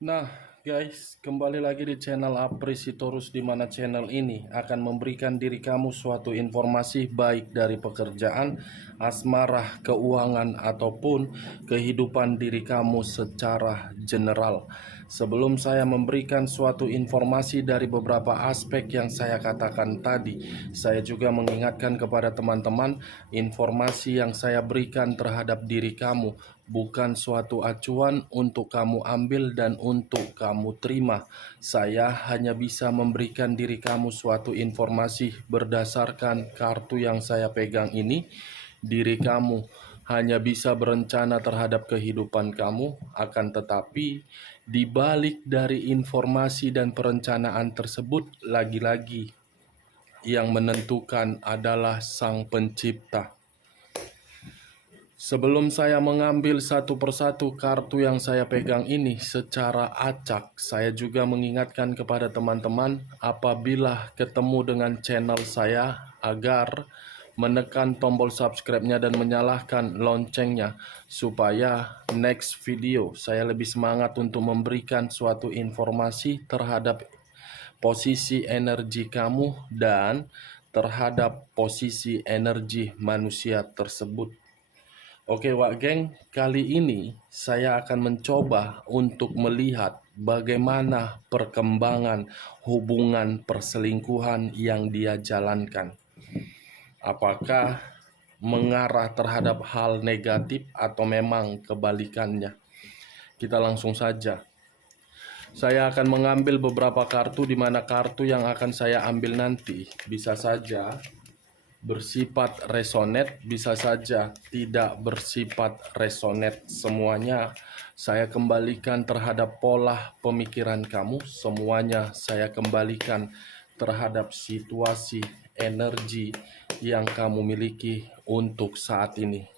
Nah, guys, kembali lagi di channel Apresitorus, di mana channel ini akan memberikan diri kamu suatu informasi baik dari pekerjaan, asmara, keuangan, ataupun kehidupan diri kamu secara general. Sebelum saya memberikan suatu informasi dari beberapa aspek yang saya katakan tadi, saya juga mengingatkan kepada teman-teman, informasi yang saya berikan terhadap diri kamu bukan suatu acuan untuk kamu ambil dan untuk kamu terima. Saya hanya bisa memberikan diri kamu suatu informasi berdasarkan kartu yang saya pegang ini. Diri kamu hanya bisa berencana terhadap kehidupan kamu, akan tetapi di balik dari informasi dan perencanaan tersebut, lagi-lagi yang menentukan adalah Sang Pencipta. Sebelum saya mengambil satu persatu kartu yang saya pegang ini secara acak, saya juga mengingatkan kepada teman-teman apabila ketemu dengan channel saya agar menekan tombol subscribe-nya dan menyalakan loncengnya supaya next video saya lebih semangat untuk memberikan suatu informasi terhadap posisi energi kamu dan terhadap posisi energi manusia tersebut. Oke Wak Geng, kali ini saya akan mencoba untuk melihat bagaimana perkembangan hubungan perselingkuhan yang dia jalankan. Apakah mengarah terhadap hal negatif atau memang kebalikannya? Kita langsung saja. Saya akan mengambil beberapa kartu, di mana kartu yang akan saya ambil nanti bisa saja bersifat resonate, bisa saja tidak bersifat resonate. Semuanya saya kembalikan terhadap pola pemikiran kamu, semuanya saya kembalikan terhadap situasi energi yang kamu miliki untuk saat ini.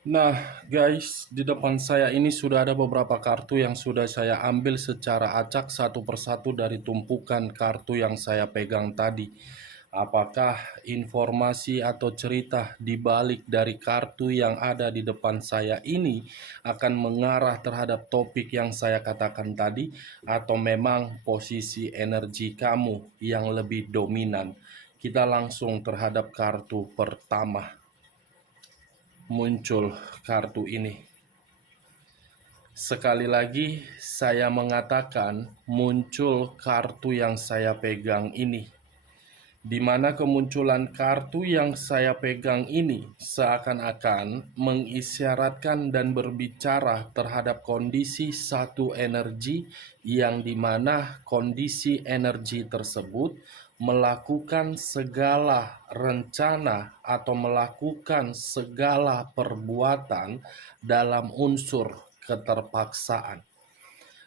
Nah, guys, di depan saya ini sudah ada beberapa kartu yang sudah saya ambil secara acak satu persatu dari tumpukan kartu yang saya pegang tadi. Apakah informasi atau cerita di balik dari kartu yang ada di depan saya ini akan mengarah terhadap topik yang saya katakan tadi, atau memang posisi energi kamu yang lebih dominan? Kita langsung terhadap kartu pertama. Muncul kartu ini. Sekali lagi saya mengatakan muncul kartu yang saya pegang ini, di mana kemunculan kartu yang saya pegang ini seakan-akan mengisyaratkan dan berbicara terhadap kondisi satu energi, yang dimana kondisi energi tersebut melakukan segala rencana atau melakukan segala perbuatan dalam unsur keterpaksaan.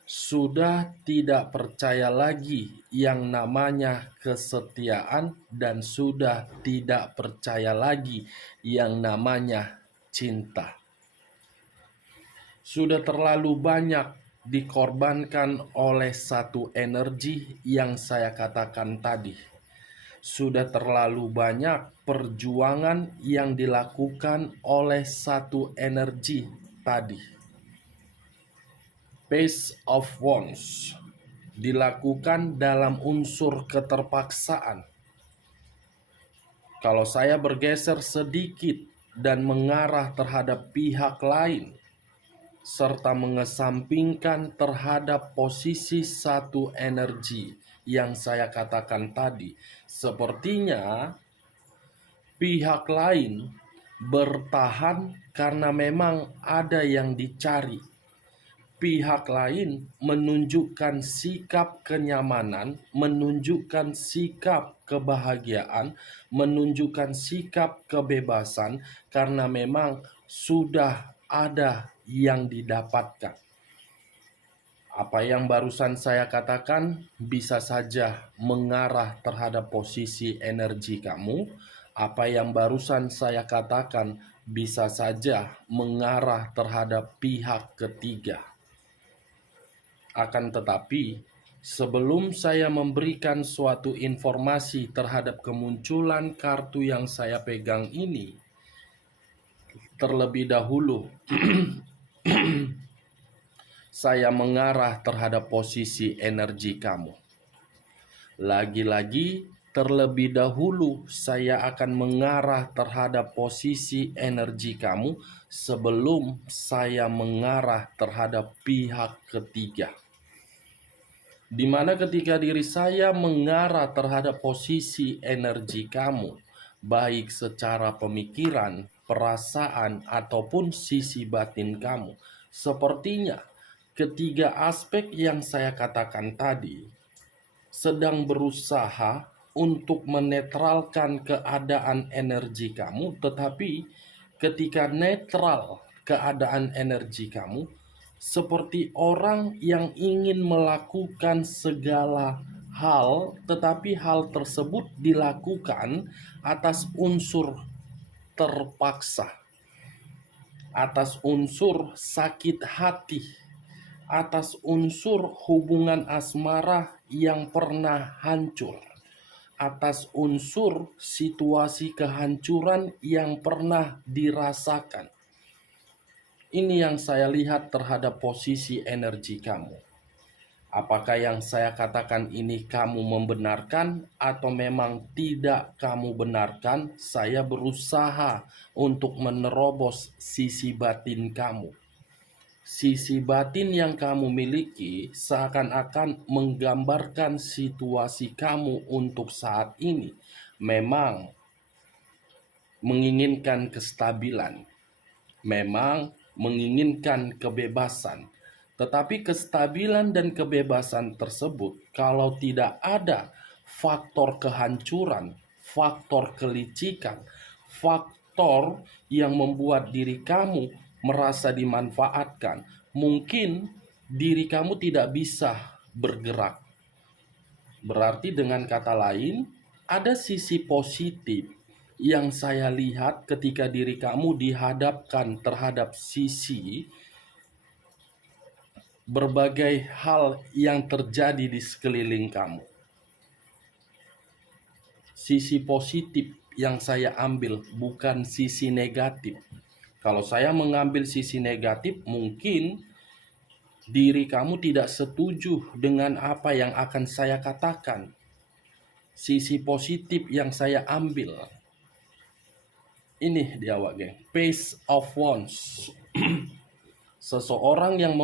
Sudah tidak percaya lagi yang namanya kesetiaan, dan sudah tidak percaya lagi yang namanya cinta. Sudah terlalu banyak dikorbankan oleh satu energi yang saya katakan tadi. Sudah terlalu banyak perjuangan yang dilakukan oleh satu energi tadi. Page of Wands dilakukan dalam unsur keterpaksaan. Kalau saya bergeser sedikit dan mengarah terhadap pihak lain, serta mengesampingkan terhadap posisi satu energi yang saya katakan tadi, sepertinya pihak lain bertahan karena memang ada yang dicari. pihak lain menunjukkan sikap kenyamanan, menunjukkan sikap kebahagiaan, menunjukkan sikap kebebasan karena memang sudah ada yang didapatkan. Apa yang barusan saya katakan bisa saja mengarah terhadap posisi energi kamu. Apa yang barusan saya katakan bisa saja mengarah terhadap pihak ketiga. Akan tetapi, sebelum saya memberikan suatu informasi terhadap kemunculan kartu yang saya pegang ini, terlebih dahulu saya mengarah terhadap posisi energi kamu. Lagi-lagi, terlebih dahulu saya akan mengarah terhadap posisi energi kamu sebelum saya mengarah terhadap pihak ketiga. Di mana ketika diri saya mengarah terhadap posisi energi kamu, baik secara pemikiran, perasaan, ataupun sisi batin kamu, sepertinya ketiga aspek yang saya katakan tadi sedang berusaha untuk menetralkan keadaan energi kamu, tetapi ketika netral keadaan energi kamu, seperti orang yang ingin melakukan segala hal, tetapi hal tersebut dilakukan atas unsur terpaksa, atas unsur sakit hati, atas unsur hubungan asmara yang pernah hancur, atas unsur situasi kehancuran yang pernah dirasakan. Ini yang saya lihat terhadap posisi energi kamu. Apakah yang saya katakan ini kamu membenarkan atau memang tidak kamu benarkan? Saya berusaha untuk menerobos sisi batin kamu. Sisi batin yang kamu miliki seakan-akan menggambarkan situasi kamu untuk saat ini memang menginginkan kestabilan, memang menginginkan kebebasan. Tetapi kestabilan dan kebebasan tersebut kalau tidak ada faktor kehancuran, faktor kelicikan, faktor yang membuat diri kamu merasa dimanfaatkan, mungkin diri kamu tidak bisa bergerak. Berarti dengan kata lain, ada sisi positif yang saya lihat ketika diri kamu dihadapkan terhadap sisi berbagai hal yang terjadi di sekeliling kamu. Sisi positif yang saya ambil bukan sisi negatif. Kalau saya mengambil sisi negatif, mungkin diri kamu tidak setuju dengan apa yang akan saya katakan. Sisi positif yang saya ambil, ini dia geng, Page of Wands. Seseorang yang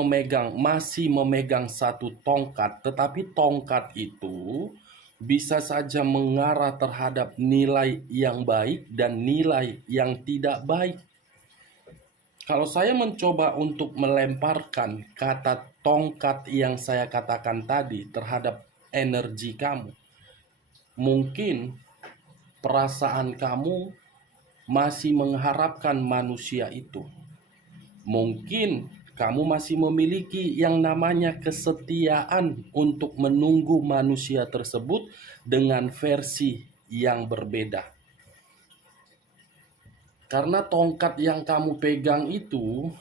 masih memegang satu tongkat, tetapi tongkat itu bisa saja mengarah terhadap nilai yang baik dan nilai yang tidak baik. Kalau saya mencoba untuk melemparkan kata tongkat yang saya katakan tadi terhadap energi kamu, mungkin perasaan kamu masih mengharapkan manusia itu. Mungkin kamu masih memiliki yang namanya kesetiaan untuk menunggu manusia tersebut dengan versi yang berbeda. Karena tongkat yang kamu pegang itu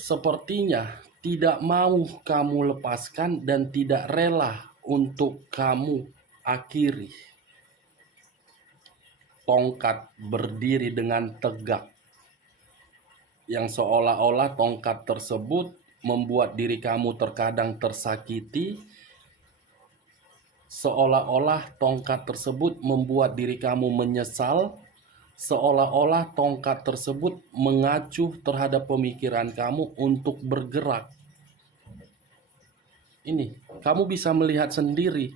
sepertinya tidak mau kamu lepaskan dan tidak rela untuk kamu akhiri. Tongkat berdiri dengan tegak, yang seolah-olah tongkat tersebut membuat diri kamu terkadang tersakiti, seolah-olah tongkat tersebut membuat diri kamu menyesal, seolah-olah tongkat tersebut mengacu terhadap pemikiran kamu untuk bergerak. Ini, kamu bisa melihat sendiri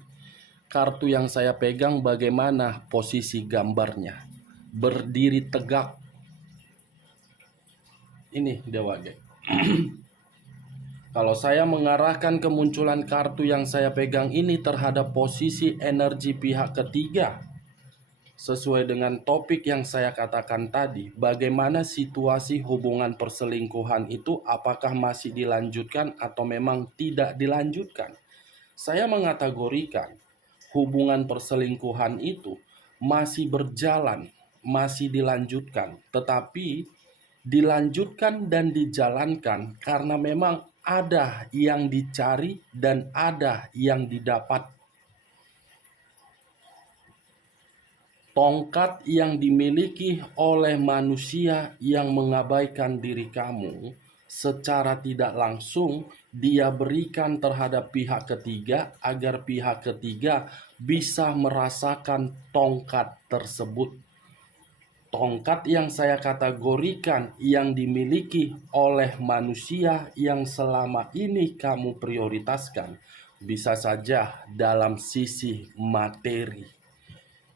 kartu yang saya pegang bagaimana posisi gambarnya. Berdiri tegak. Ini Dewa Geng. Kalau saya mengarahkan kemunculan kartu yang saya pegang ini terhadap posisi energi pihak ketiga, sesuai dengan topik yang saya katakan tadi, bagaimana situasi hubungan perselingkuhan itu, apakah masih dilanjutkan atau memang tidak dilanjutkan. Saya mengategorikan hubungan perselingkuhan itu masih berjalan, masih dilanjutkan, tetapi dilanjutkan dan dijalankan karena memang ada yang dicari dan ada yang didapat. Tongkat yang dimiliki oleh manusia yang mengabaikan diri kamu secara tidak langsung dia berikan terhadap pihak ketiga agar pihak ketiga bisa merasakan tongkat tersebut. Tongkat yang saya kategorikan yang dimiliki oleh manusia yang selama ini kamu prioritaskan bisa saja dalam sisi materi,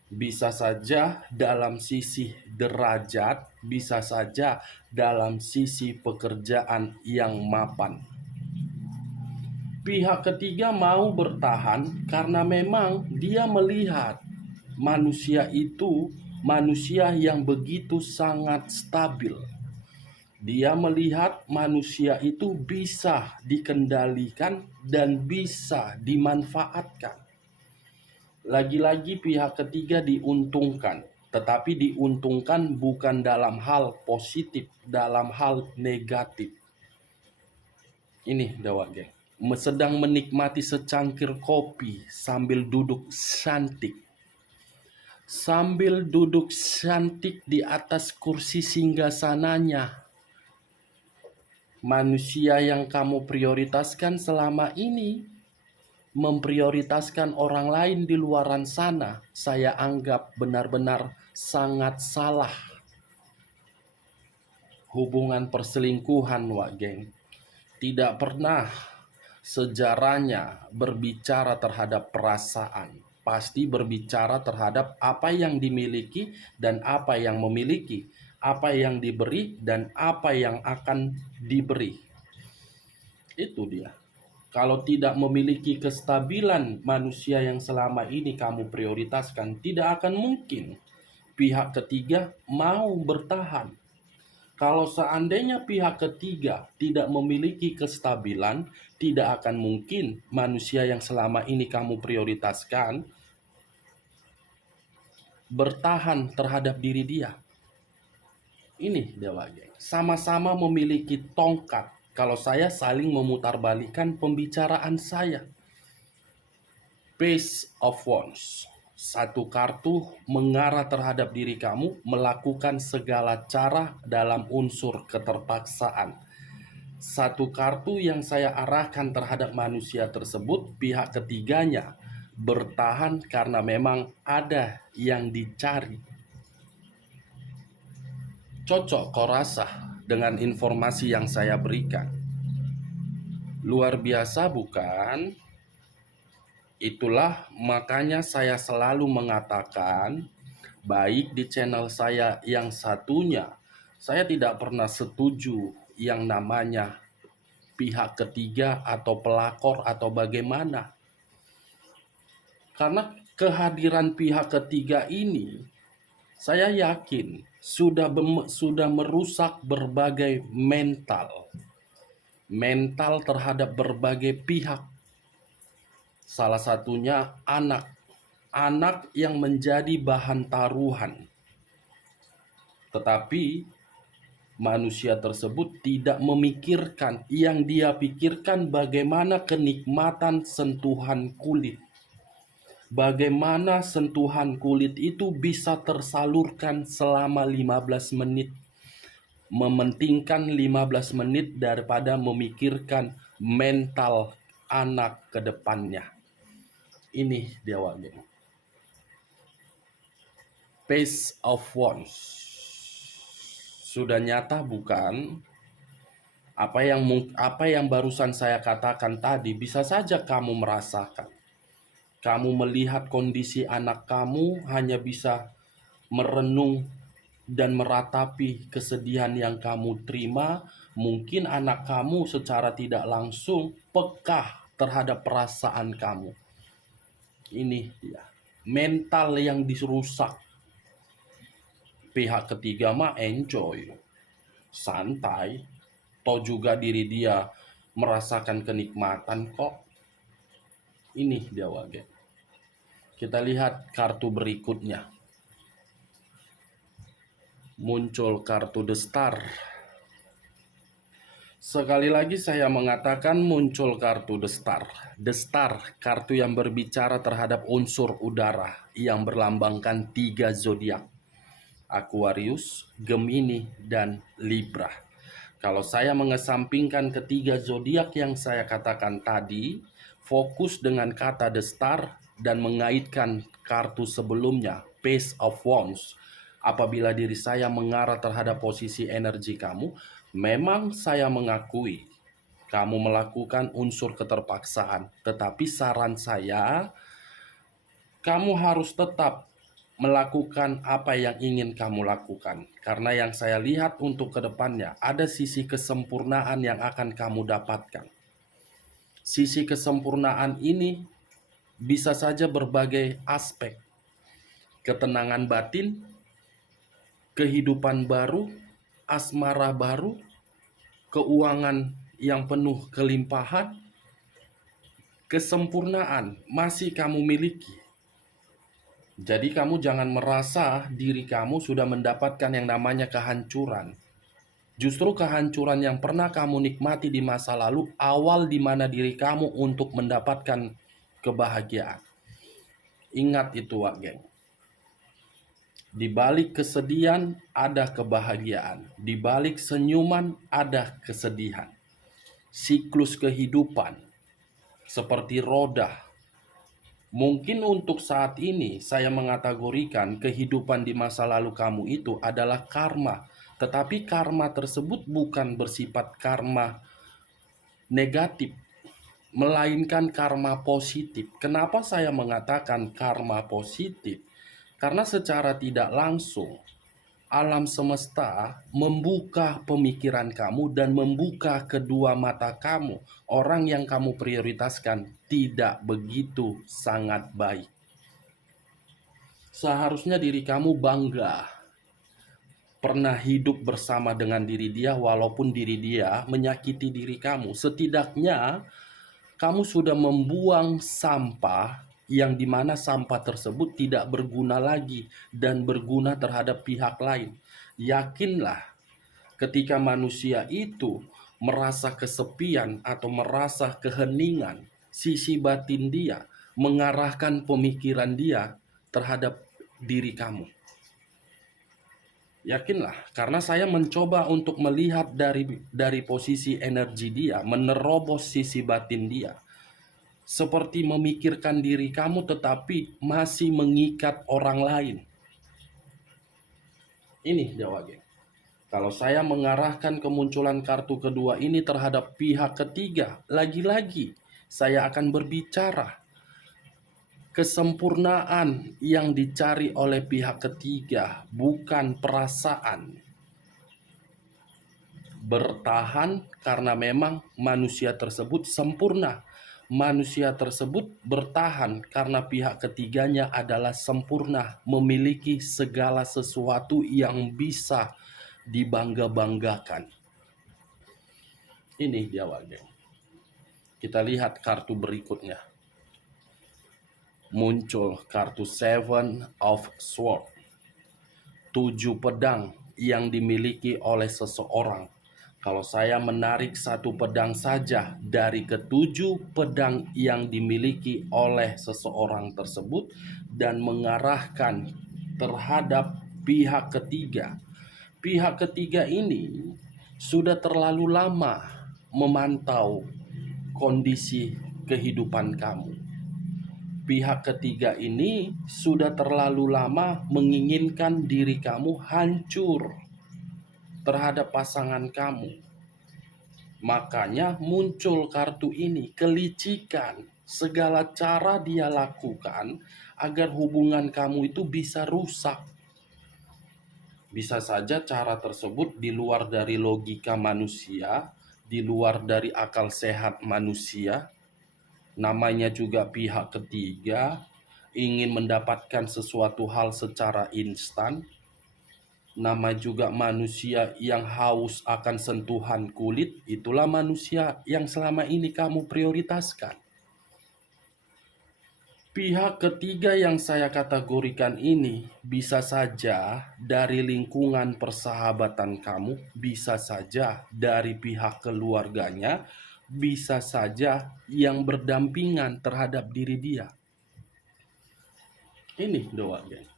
bisa saja dalam sisi derajat, bisa saja dalam sisi pekerjaan yang mapan. Pihak ketiga mau bertahan karena memang dia melihat manusia itu manusia yang begitu sangat stabil. Dia melihat manusia itu bisa dikendalikan dan bisa dimanfaatkan. Lagi-lagi pihak ketiga diuntungkan, tetapi diuntungkan bukan dalam hal positif, dalam hal negatif. Ini Dewa Geng, sedang menikmati secangkir kopi sambil duduk cantik. Sambil duduk cantik di atas kursi singgasananya. Manusia yang kamu prioritaskan selama ini memprioritaskan orang lain di luaran sana, saya anggap benar-benar sangat salah. Hubungan perselingkuhan, Wak Geng, tidak pernah sejarahnya berbicara terhadap perasaan. Pasti berbicara terhadap apa yang dimiliki dan apa yang memiliki, apa yang diberi dan apa yang akan diberi. Itu dia. Kalau tidak memiliki kestabilan manusia yang selama ini kamu prioritaskan, tidak akan mungkin pihak ketiga mau bertahan. Kalau seandainya pihak ketiga tidak memiliki kestabilan, tidak akan mungkin manusia yang selama ini kamu prioritaskan bertahan terhadap diri dia. Ini Dewa Geng, sama-sama memiliki tongkat. Kalau saya saling memutarbalikkan pembicaraan saya. Page of Wands, satu kartu mengarah terhadap diri kamu, melakukan segala cara dalam unsur keterpaksaan. Satu kartu yang saya arahkan terhadap manusia tersebut, pihak ketiganya bertahan karena memang ada yang dicari. Cocok kau rasa dengan informasi yang saya berikan? Luar biasa bukan? Itulah makanya saya selalu mengatakan, baik di channel saya yang satunya, saya tidak pernah setuju yang namanya pihak ketiga atau pelakor atau bagaimana. Karena kehadiran pihak ketiga ini, saya yakin sudah merusak berbagai mental terhadap berbagai pihak. Salah satunya anak yang menjadi bahan taruhan. Tetapi manusia tersebut tidak memikirkan, yang dia pikirkan bagaimana kenikmatan sentuhan kulit. Bagaimana sentuhan kulit itu bisa tersalurkan selama 15 menit. Mementingkan 15 menit daripada memikirkan mental anak ke depannya. Ini Dewa Geng. Page of Wands. Sudah nyata bukan? Apa yang barusan saya katakan tadi bisa saja kamu merasakan. Kamu melihat kondisi anak kamu, hanya bisa merenung dan meratapi kesedihan yang kamu terima, Mungkin anak kamu secara tidak langsung peka terhadap perasaan kamu. Ini dia, mental yang dirusak. Pihak ketiga mah enjoy, santai, toh juga diri dia merasakan kenikmatan kok. Ini dia wage. Kita lihat kartu berikutnya. Muncul kartu The Star. Sekali lagi saya mengatakan muncul kartu The Star. The Star, kartu yang berbicara terhadap unsur udara yang berlambangkan 3 zodiak. Aquarius, Gemini, dan Libra. Kalau saya mengesampingkan ketiga zodiak yang saya katakan tadi, fokus dengan kata The Star dan mengaitkan kartu sebelumnya, Page of Wands. Apabila diri saya mengarah terhadap posisi energi kamu, memang saya mengakui kamu melakukan unsur keterpaksaan. Tetapi saran saya, kamu harus tetap melakukan apa yang ingin kamu lakukan. Karena yang saya lihat untuk kedepannya, ada sisi kesempurnaan yang akan kamu dapatkan. Sisi kesempurnaan ini bisa saja berbagai aspek. Ketenangan batin, kehidupan baru, asmara baru, keuangan yang penuh kelimpahan, kesempurnaan masih kamu miliki. Jadi kamu jangan merasa diri kamu sudah mendapatkan yang namanya kehancuran. Justru kehancuran yang pernah kamu nikmati di masa lalu awal di mana diri kamu untuk mendapatkan kebahagiaan. Ingat itu, Wak Geng. Di balik kesedihan ada kebahagiaan. Di balik senyuman ada kesedihan. Siklus kehidupan seperti roda. Mungkin untuk saat ini saya mengategorikan kehidupan di masa lalu kamu itu adalah karma. Tetapi karma tersebut bukan bersifat karma negatif, melainkan karma positif. Kenapa saya mengatakan karma positif? Karena secara tidak langsung alam semesta membuka pemikiran kamu dan membuka kedua mata kamu. Orang yang kamu prioritaskan tidak begitu sangat baik. Seharusnya diri kamu bangga pernah hidup bersama dengan diri dia walaupun diri dia menyakiti diri kamu. Setidaknya kamu sudah membuang sampah yang dimana sampah tersebut tidak berguna lagi dan berguna terhadap pihak lain. Yakinlah ketika manusia itu merasa kesepian atau merasa keheningan, sisi batin dia mengarahkan pemikiran dia terhadap diri kamu. Yakinlah, karena saya mencoba untuk melihat dari posisi energi dia, menerobos sisi batin dia. Seperti memikirkan diri kamu tetapi masih mengikat orang lain. Ini jawabnya. Kalau saya mengarahkan kemunculan kartu kedua ini terhadap pihak ketiga, lagi-lagi saya akan berbicara kesempurnaan yang dicari oleh pihak ketiga, bukan perasaan. Bertahan karena memang manusia tersebut sempurna. Manusia tersebut bertahan karena pihak ketiganya adalah sempurna, memiliki segala sesuatu yang bisa dibangga-banggakan. Ini dia wajah. Kita lihat kartu berikutnya. Muncul kartu Seven of Swords. 7 pedang yang dimiliki oleh seseorang. Kalau saya menarik satu pedang saja dari ke-7 pedang yang dimiliki oleh seseorang tersebut dan mengarahkan terhadap pihak ketiga. Pihak ketiga ini sudah terlalu lama memantau kondisi kehidupan kamu. Pihak ketiga ini sudah terlalu lama menginginkan diri kamu hancur terhadap pasangan kamu. Makanya muncul kartu ini, kelicikan. Segala cara dia lakukan agar hubungan kamu itu bisa rusak. Bisa saja cara tersebut di luar dari logika manusia, di luar dari akal sehat manusia. Namanya juga pihak ketiga, ingin mendapatkan sesuatu hal secara instan. Nama juga manusia yang haus akan sentuhan kulit, itulah manusia yang selama ini kamu prioritaskan. Pihak ketiga yang saya kategorikan ini bisa saja dari lingkungan persahabatan kamu, bisa saja dari pihak keluarganya, bisa saja yang berdampingan terhadap diri dia. Ini doa, geng.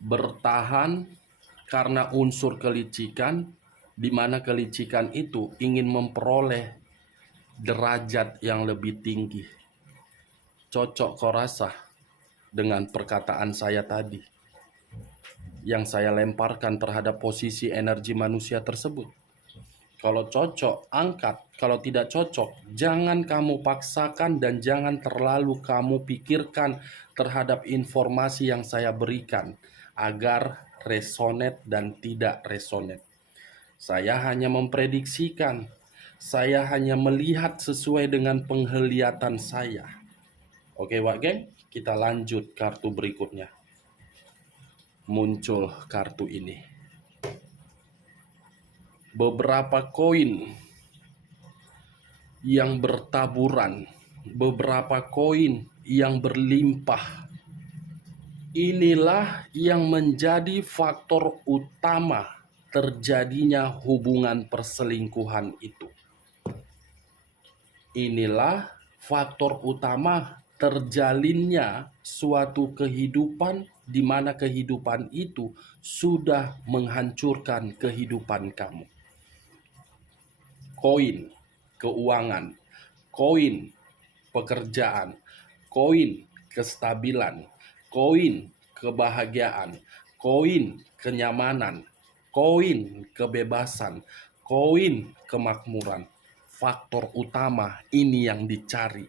Bertahan karena unsur kelicikan, di mana kelicikan itu ingin memperoleh derajat yang lebih tinggi. Cocok kau rasa dengan perkataan saya tadi yang saya lemparkan terhadap posisi energi manusia tersebut? Kalau cocok, angkat. Kalau tidak cocok, jangan kamu paksakan dan jangan terlalu kamu pikirkan terhadap informasi yang saya berikan agar resonate dan tidak resonate. Saya hanya memprediksikan, saya hanya melihat sesuai dengan penglihatan saya. Oke, Wak Geng, kita lanjut kartu berikutnya. Muncul kartu ini. Beberapa koin yang bertaburan, beberapa koin yang berlimpah. Inilah yang menjadi faktor utama terjadinya hubungan perselingkuhan itu. Inilah faktor utama terjalinnya suatu kehidupan di mana kehidupan itu sudah menghancurkan kehidupan kamu. Koin keuangan, koin pekerjaan, koin kestabilan, koin kebahagiaan, koin kenyamanan, koin kebebasan, koin kemakmuran. Faktor utama ini yang dicari.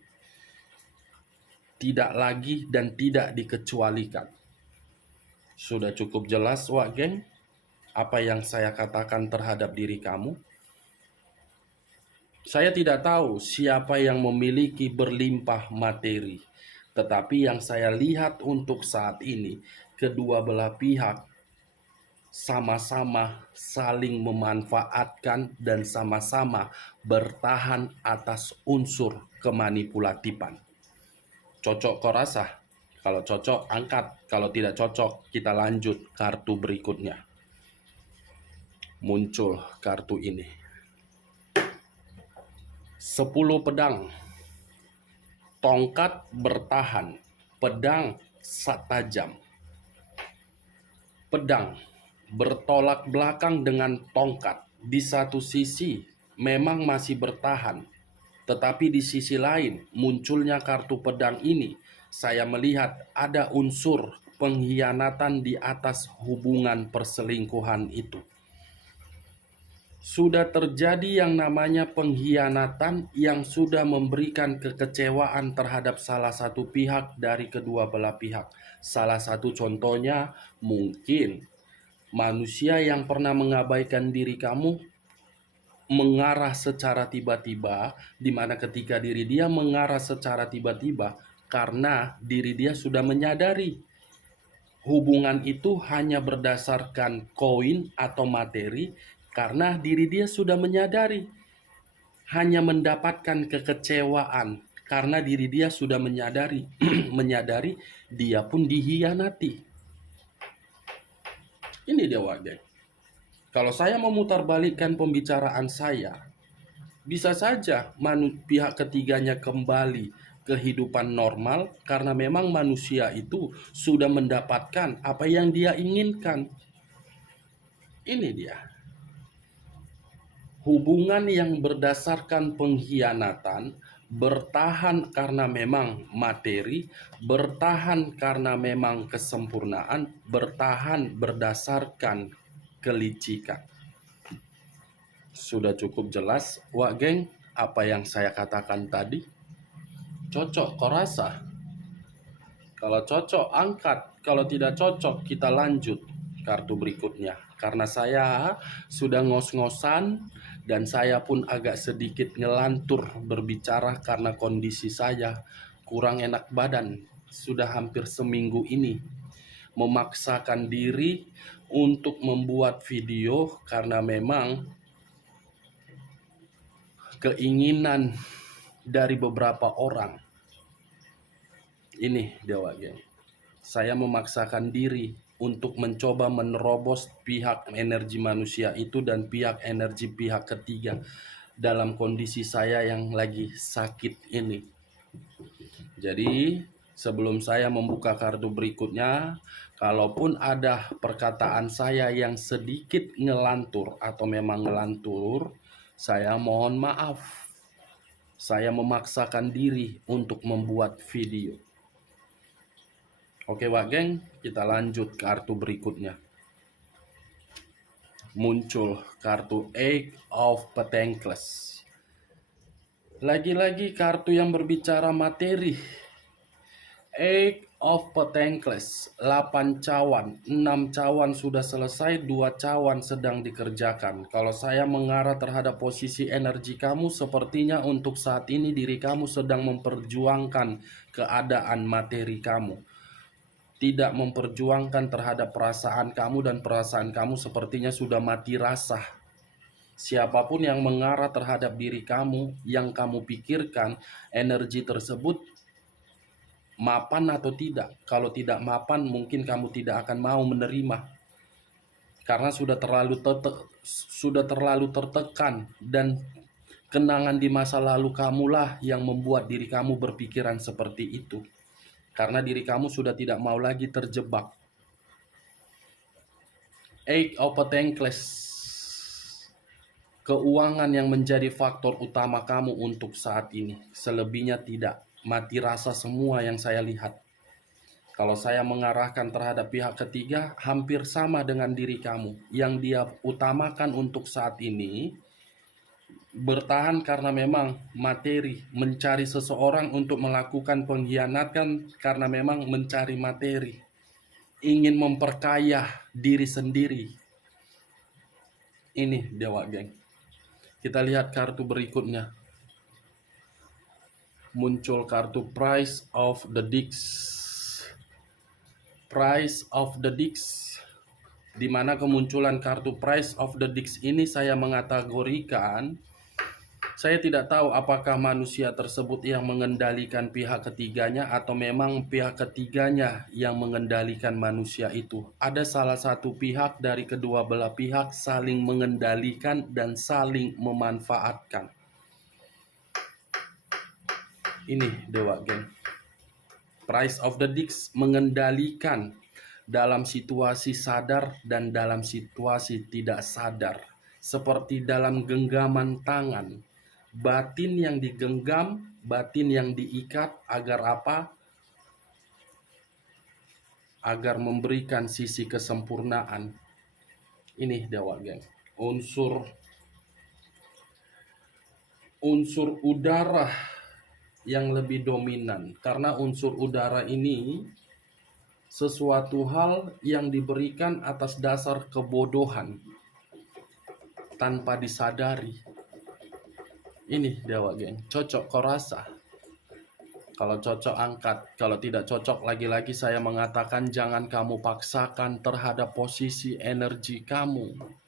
Tidak lagi dan tidak dikecualikan. Sudah cukup jelas, Wak Geng, apa yang saya katakan terhadap diri kamu? Saya tidak tahu siapa yang memiliki berlimpah materi, tetapi yang saya lihat untuk saat ini, kedua belah pihak sama-sama saling memanfaatkan dan sama-sama bertahan atas unsur kemanipulatifan. Cocok kau rasa? Kalau cocok, angkat. Kalau tidak cocok, kita lanjut kartu berikutnya. Muncul kartu ini. 10 pedang. Tongkat bertahan. Pedang tajam. Pedang bertolak belakang dengan tongkat. Di satu sisi memang masih bertahan, tetapi di sisi lain munculnya kartu pedang ini, saya melihat ada unsur pengkhianatan di atas hubungan perselingkuhan itu. Sudah terjadi yang namanya pengkhianatan yang sudah memberikan kekecewaan terhadap salah satu pihak dari kedua belah pihak. Salah satu contohnya mungkin manusia yang pernah mengabaikan diri kamu mengarah secara tiba-tiba, di mana ketika diri dia mengarah secara tiba-tiba karena diri dia sudah menyadari hubungan itu hanya berdasarkan koin atau materi, karena diri dia sudah menyadari hanya mendapatkan kekecewaan karena diri dia sudah menyadari menyadari dia pun dihianati. Ini dia, Wak Geng. Kalau saya memutarbalikkan pembicaraan saya, bisa saja pihak ketiganya kembali kehidupan normal karena memang manusia itu sudah mendapatkan apa yang dia inginkan. Ini dia. Hubungan yang berdasarkan pengkhianatan, bertahan karena memang materi, bertahan karena memang kesempurnaan, bertahan berdasarkan kelicikan. Sudah cukup jelas, Wak Geng, apa yang saya katakan tadi? Cocok kau rasa? Kalau cocok angkat, kalau tidak cocok kita lanjut kartu berikutnya. Karena saya sudah ngos-ngosan dan saya pun agak sedikit ngelantur berbicara karena kondisi saya kurang enak badan. Sudah hampir seminggu ini memaksakan diri untuk membuat video karena memang keinginan dari beberapa orang. Ini Dewa Geng. Saya memaksakan diri untuk mencoba menerobos pihak energi manusia itu dan pihak ketiga dalam kondisi saya yang lagi sakit ini. Jadi sebelum saya membuka kartu berikutnya, kalaupun ada perkataan saya yang sedikit ngelantur atau memang ngelantur, saya mohon maaf. Saya memaksakan diri untuk membuat video. Oke Wak Geng, kita lanjut kartu berikutnya. Muncul kartu Eight of Pentacles. Lagi-lagi kartu yang berbicara materi. Eight of Pentacles, 8 cawan, 6 cawan sudah selesai, 2 cawan sedang dikerjakan. Kalau saya mengarah terhadap posisi energi kamu, sepertinya untuk saat ini diri kamu sedang memperjuangkan keadaan materi kamu. Tidak memperjuangkan terhadap perasaan kamu, dan perasaan kamu sepertinya sudah mati rasa. Siapapun yang mengarah terhadap diri kamu, yang kamu pikirkan energi tersebut mapan atau tidak. Kalau tidak mapan, mungkin kamu tidak akan mau menerima. Karena sudah terlalu tertekan, dan kenangan di masa lalu kamulah yang membuat diri kamu berpikiran seperti itu. Karena diri kamu sudah tidak mau lagi terjebak. Eight of Pentacles, keuangan yang menjadi faktor utama kamu untuk saat ini. Selebihnya tidak. Mati rasa semua yang saya lihat. Kalau saya mengarahkan terhadap pihak ketiga, hampir sama dengan diri kamu. Yang dia utamakan untuk saat ini bertahan karena memang materi, mencari seseorang untuk melakukan pengkhianatan karena memang mencari materi, ingin memperkaya diri sendiri. Ini Dewa Geng. Kita lihat kartu berikutnya. Muncul kartu Price of the Dix. Price of the Dix, di mana kemunculan kartu Price of the Dix ini saya mengategorikan, saya tidak tahu apakah manusia tersebut yang mengendalikan pihak ketiganya atau memang pihak ketiganya yang mengendalikan manusia itu. Ada salah satu pihak dari kedua belah pihak saling mengendalikan dan saling memanfaatkan. Ini Dewa Geng. Price of the Dix mengendalikan dalam situasi sadar dan dalam situasi tidak sadar. Seperti dalam genggaman tangan. Batin yang digenggam, batin yang diikat agar apa? Agar memberikan sisi kesempurnaan. Ini Dewa Geng. Unsur udara yang lebih dominan. Karena unsur udara ini sesuatu hal yang diberikan atas dasar kebodohan tanpa disadari. Ini Dewa Geng, cocok kau rasa? Kalau cocok angkat, kalau tidak cocok lagi-lagi saya mengatakan jangan kamu paksakan terhadap posisi energi kamu.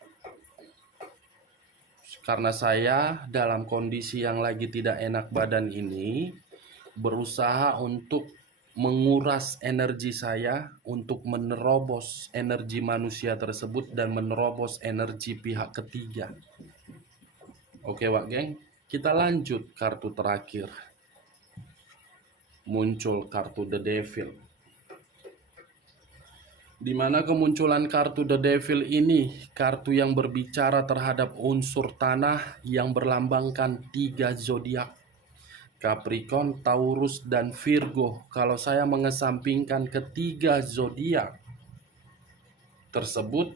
Karena saya dalam kondisi yang lagi tidak enak badan ini berusaha untuk menguras energi saya untuk menerobos energi manusia tersebut dan menerobos energi pihak ketiga. Oke Wak Geng, kita lanjut kartu terakhir. Muncul kartu The Devil. Di mana kemunculan kartu The Devil ini, kartu yang berbicara terhadap unsur tanah yang berlambangkan 3 zodiak. Capricorn, Taurus, dan Virgo. Kalau saya mengesampingkan ketiga zodiak tersebut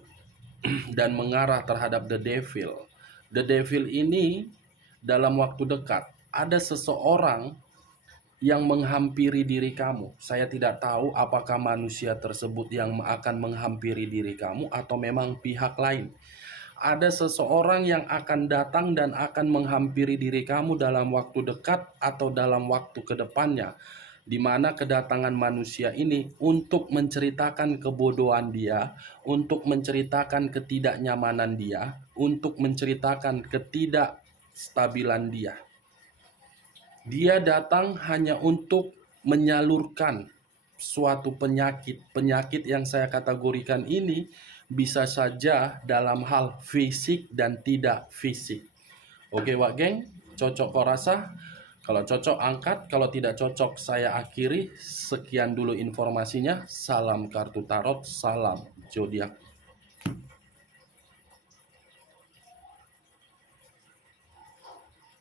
dan mengarah terhadap The Devil. The Devil ini dalam waktu dekat ada seseorang yang menghampiri diri kamu. Saya tidak tahu apakah manusia tersebut yang akan menghampiri diri kamu atau memang pihak lain. Ada seseorang yang akan datang dan akan menghampiri diri kamu dalam waktu dekat atau dalam waktu kedepannya, di mana kedatangan manusia ini untuk menceritakan kebodohan dia, untuk menceritakan ketidaknyamanan dia, untuk menceritakan ketidakstabilan dia. Dia datang hanya untuk menyalurkan suatu penyakit. Penyakit yang saya kategorikan ini bisa saja dalam hal fisik dan tidak fisik. Oke Wak Geng, cocok kau rasa? Kalau cocok angkat, kalau tidak cocok saya akhiri. Sekian dulu informasinya. Salam kartu tarot, salam zodiak.